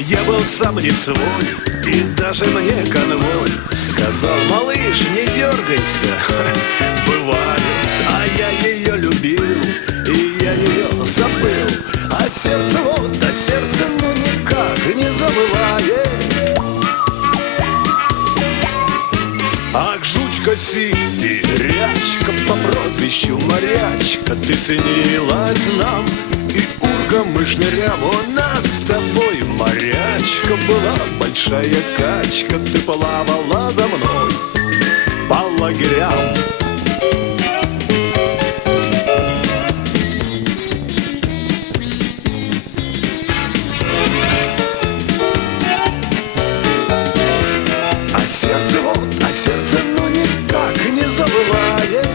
Я был сам не свой, и даже мне конвой сказал: малыш, не дергайся, бывает. А я ее любил, и я ее забыл. А сердце, ну никак не забывает. Ах, жучка сибирячка по прозвищу Морячка, ты снилась нам и уркам, и штырям. У нас с тобой, морячка, была большая качка. Ты плавала за мной по лагерям. А сердце, ну никак не забывает.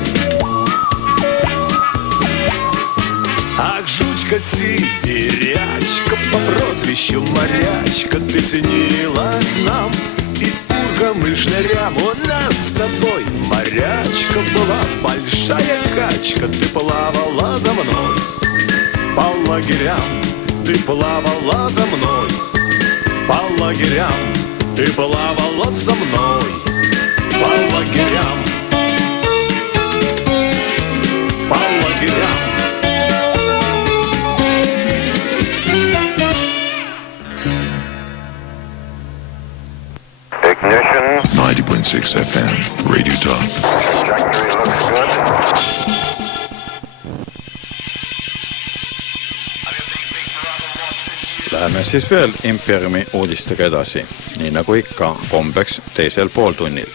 Ах, жучка сибирячка по прозвищу Морячка, ты снилась нам и уркам, и штырям. У нас с тобой, морячка, была большая качка. Ты плавала за мной по лагерям. ты плавала за мной. По лагерям ты плавала со мной. По лагерям. По лагерям. Ignition. 90.6 FM, Radio Dot. Trajectory looks good. Läheme siis veel Impeeriumi uudistega edasi, nii nagu ikka kombeks teisel pooltunnil.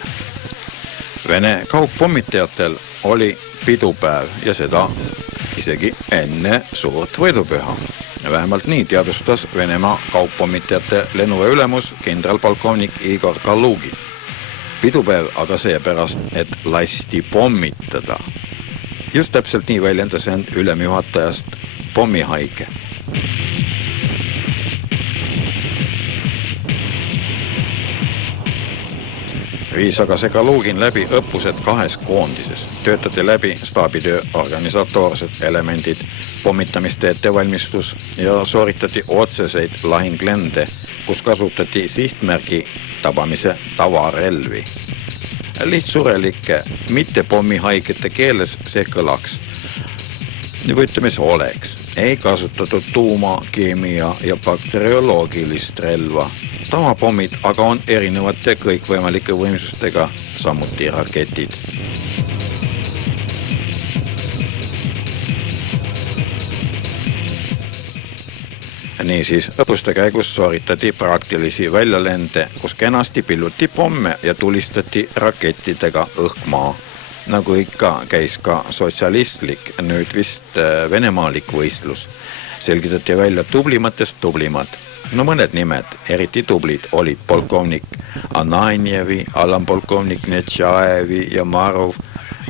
Vene kauppommitajatel oli pidupäev ja seda isegi enne suurt võidupüha. Vähemalt nii teadustas Venemaa kauppommitajate lennuväe ülemus kindralpolkovnik Igor Kalugin. Pidupäev aga seepärast, et lasti pommitada. Just täpselt nii väljendas end ülemjuhatajast pommihaige. Viis aga see Kalugin läbi õppused 2 koondises. Töötati läbi staabitöö organisatoorsed elemendid, pommitamiste ettevalmistus ja sooritati otseseid lahinglende, kus kasutati sihtmärgi tabamise tavarelvi. Lihtsurelike, mitte pommihaigete keeles see kõlaks. Või ütleme see oleks. Ei kasutatud tuuma, keemia ja bakterioloogilist relva. Tavapommid aga on erinevate kõikvõimalike võimsustega, samuti raketid. Niisiis, õppuste käigus sooritati praktilisi väljalende, kus kenasti pilluti pomme ja tulistati rakettidega õhkmaa. Nagu ikka käis ka sotsialistlik, nüüd vist venemaalik võistlus. Selgitati välja tublimatest tublimad. No mõned nimed, eriti tublid, olid polkovnik Ananjevi, alampolkovnik Netšaevi ja Marov,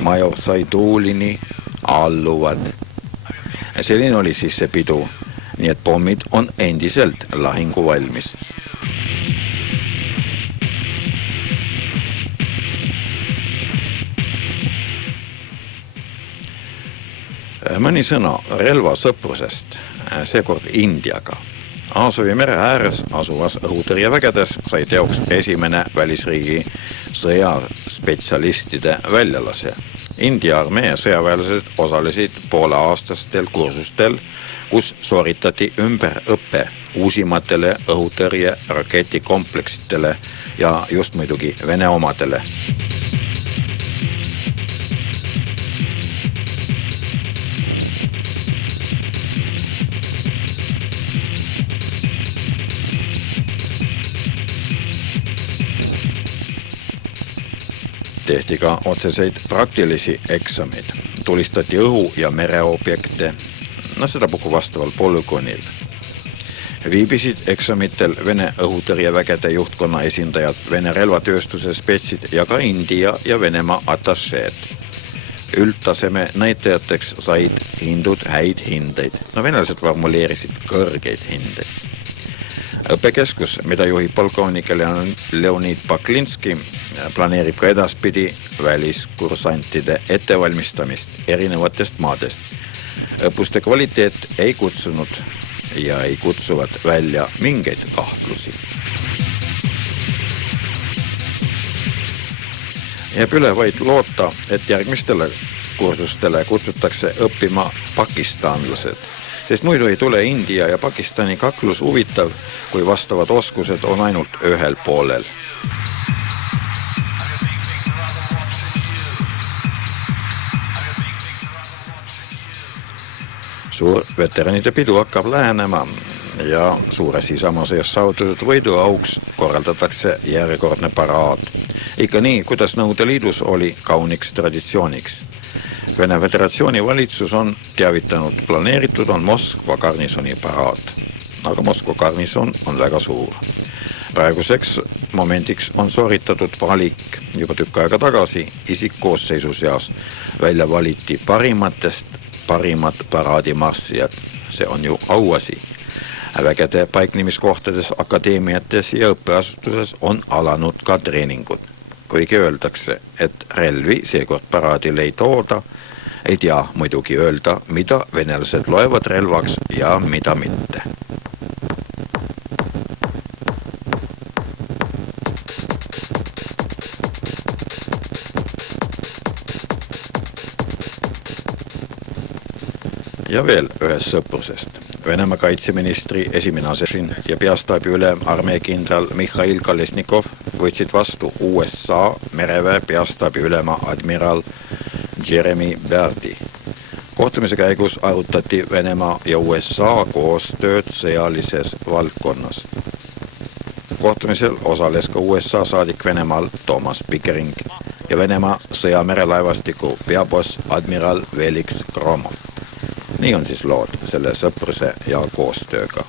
major Saidulini alluvad. Selline oli siis see pidu, nii et pommid on endiselt lahingu valmis. Mõni sõna relvasõprusest, seekord Indiaga. Aasovi mere ääres asuvas õhutõrjevägedes sai teoks esimene välisriigi sõjaspetsialistide väljalase. India armee sõjaväelased osalesid pooleaastastel kursustel, kus sooritati ümberõppe uusimatele õhutõrje raketikompleksitele ja just muidugi Vene omadele. Tehti ka otseseid praktilisi eksameid. Tulistati õhu- ja mereobjekte, seda puhku vastaval polügoonil. Viibisid eksamitel Vene õhutõrjevägede juhtkonna esindajad, Vene relvatööstuse spetsid ja ka India ja Venemaa atašeed. Üldtaseme näitajateks said hindud häid hindeid. Venelased formuleerisid kõrgeid hindeid. Õppekeskus, mida juhib polkovnik Leonid Baklinski, planeerib ka edaspidi väliskursantide ettevalmistamist erinevatest maadest. Õppuste kvaliteet ei kutsunud ja ei kutsuvad välja mingeid kahtlusi. Jääb üle vaid loota, et järgmistele kursustele kutsutakse õppima pakistanlased, sest muidu ei tule India ja Pakistani kaklus huvitav, kui vastavad oskused on ainult ühel poolel. Suur veteranide pidu hakkab lähenema ja suures Isamaa-sõjas saavutatud võidu auks korraldatakse järjekordne paraad. Ikka nii, kuidas Nõukogude Liidus oli kauniks traditsiooniks. Vene Föderatsiooni valitsus on teavitanud, planeeritud on Moskva garnisoni paraad. Aga Moskva garnison on väga suur. Praeguseks momendiks on sooritatud valik juba tükk aega tagasi isikkoosseisu seas. Välja valiti parimad paraadimarssijad. See on ju auasi. Vägede paiknemiskohtades, akadeemiates ja õppeasutuses on alanud ka treeningud. Kuigi öeldakse, et relvi seekord paraadil ei tooda, ei tea muidugi öelda, mida venelased loevad relvaks ja mida mitte. Ja veel ühest sõprusest. Venemaa kaitseministri esimene asesin ja peastaabi ülem armeekindral Mihhail Kolesnikov võtsid vastu USA mereväe peastaabi ülema admiral Jeremy Berti. Kohtumise käigus arutati Venemaa ja USA koostööd sõjalises valdkonnas. Kohtumisel osales ka USA saadik Venemaal Thomas Pickering ja Venemaa sõjamerelaevastiku peaboss admiral Felix Gromov. Nii on siis lood selle sõpruse ja koostööga.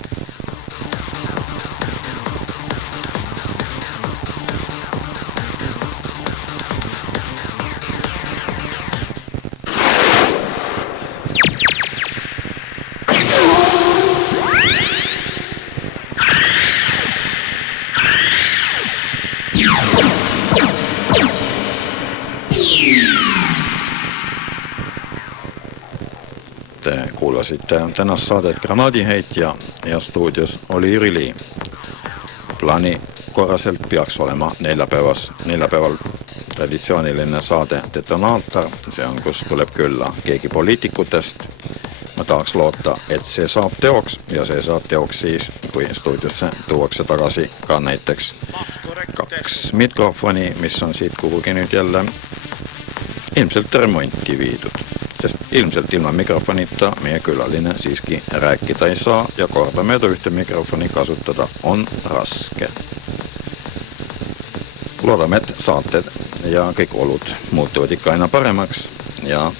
Kuulasite tänast saadet Granaadiheitja ja stuudios oli Jüri Lii. Plaani korraselt peaks olema neljapäeval traditsiooniline saade Detonaator. See on, kus tuleb külla keegi poliitikutest. Ma tahaks loota, et see saab teoks ja see saab teoks siis, kui stuudiosse tuuakse tagasi ka näiteks 2 mikrofoni, mis on siit kuhugi nüüd jälle ilmselt remonti viidud. Sest ilmselt ilma mikrofonita meie külaline siiski rääkida ei saa ja kordamööda ühte mikrofoni kasutada on raske. Loodame, et saated ja kõik olud muutuvad ikka aina paremaks ja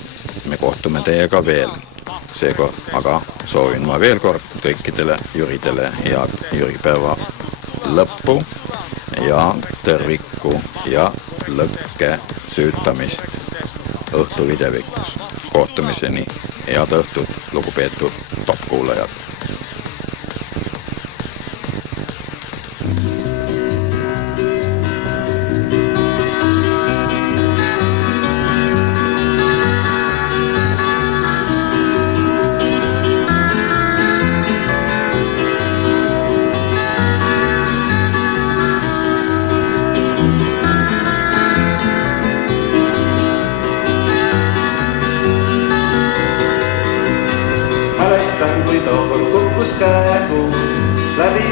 me kohtume teiega veel. Seekord aga soovin ma veel kord kõikidele Jüridele head jüripäeva lõppu ja terviku ja lõkke süütamist õhtuvidevikus. Kohtumiseni, head õhtut, lugupeetud top-kuulajad.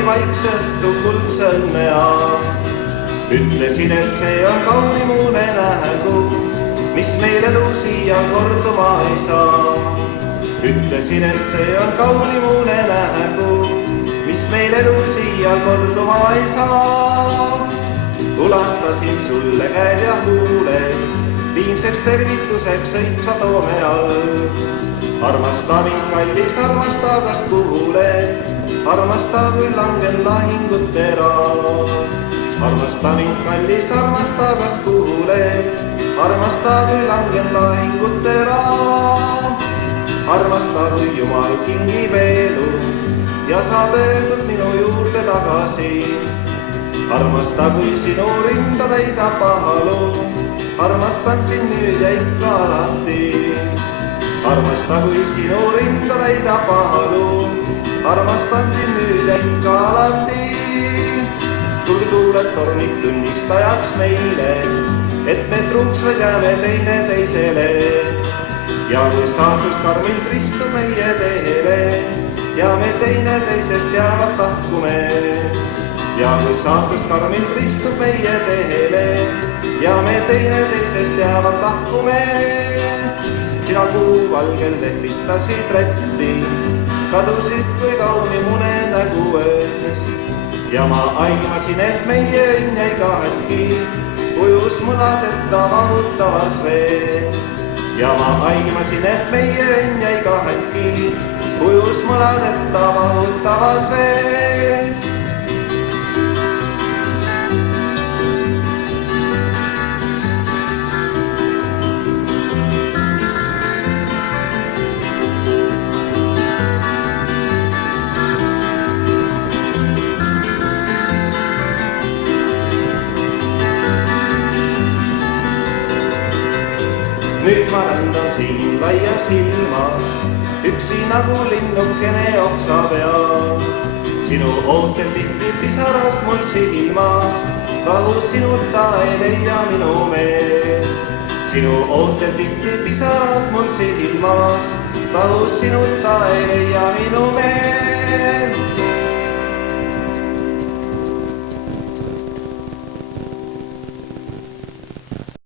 Vaiksõhtu kuldse õnnea. Ütlesin, et see on kaunimune nägu, mis meil elu siia korduma ei saa. Ütlesin, et see on kaunimune nägu, mis meil elu siia korduma ei saa. Ulatasin sulle käed ja huuled, viimseks tervituseks õitsva toome all. Armasta mind, kallis, armasta, kas kuuled? Armasta, kui langen lahingut tera. Armasta mind, kallis, armasta, kas kuuled? Armasta, kui langen lahingut tera. Armasta, kui Jumal kingib elu ja sa pöördud minu juurde tagasi. Armasta, kui sinu rinda täidab pahalu. Armastan sind nüüd ja ikka alati. Armasta, kui sinu rinda täidab pahalu. Armastan sind nüüd ja ikka alati. Tuuled tornid tunnistajaks meile, et me truuksvad jääme teine teisele. Ja kui saatus karmilt ristub meie teele ja me teine teisest jäävad lahkume. Ja kui saatus karmilt ristub meie teele ja me teine teisest jäävad lahkume. Sina kuu valgel lehvitasid rätti, kadusid kui kauni mune nägu öös. Ja ma aimasin, et meie õnn jäi kahedki, ujus mõladeta mahutavas vees. Ja ma aimasin, et meie õnn jäi kahedki, ujus mõladeta mahutavas vees. nüüd ma rändan siin laia silmas, üksi nagu linnukene oksa peal. Sinu ootel tihti pisarad mul silmas, rahu sinuta ei leia minu meel. Sinu ootel tihti pisarad mul silmas, rahu sinuta ei leia minu meel.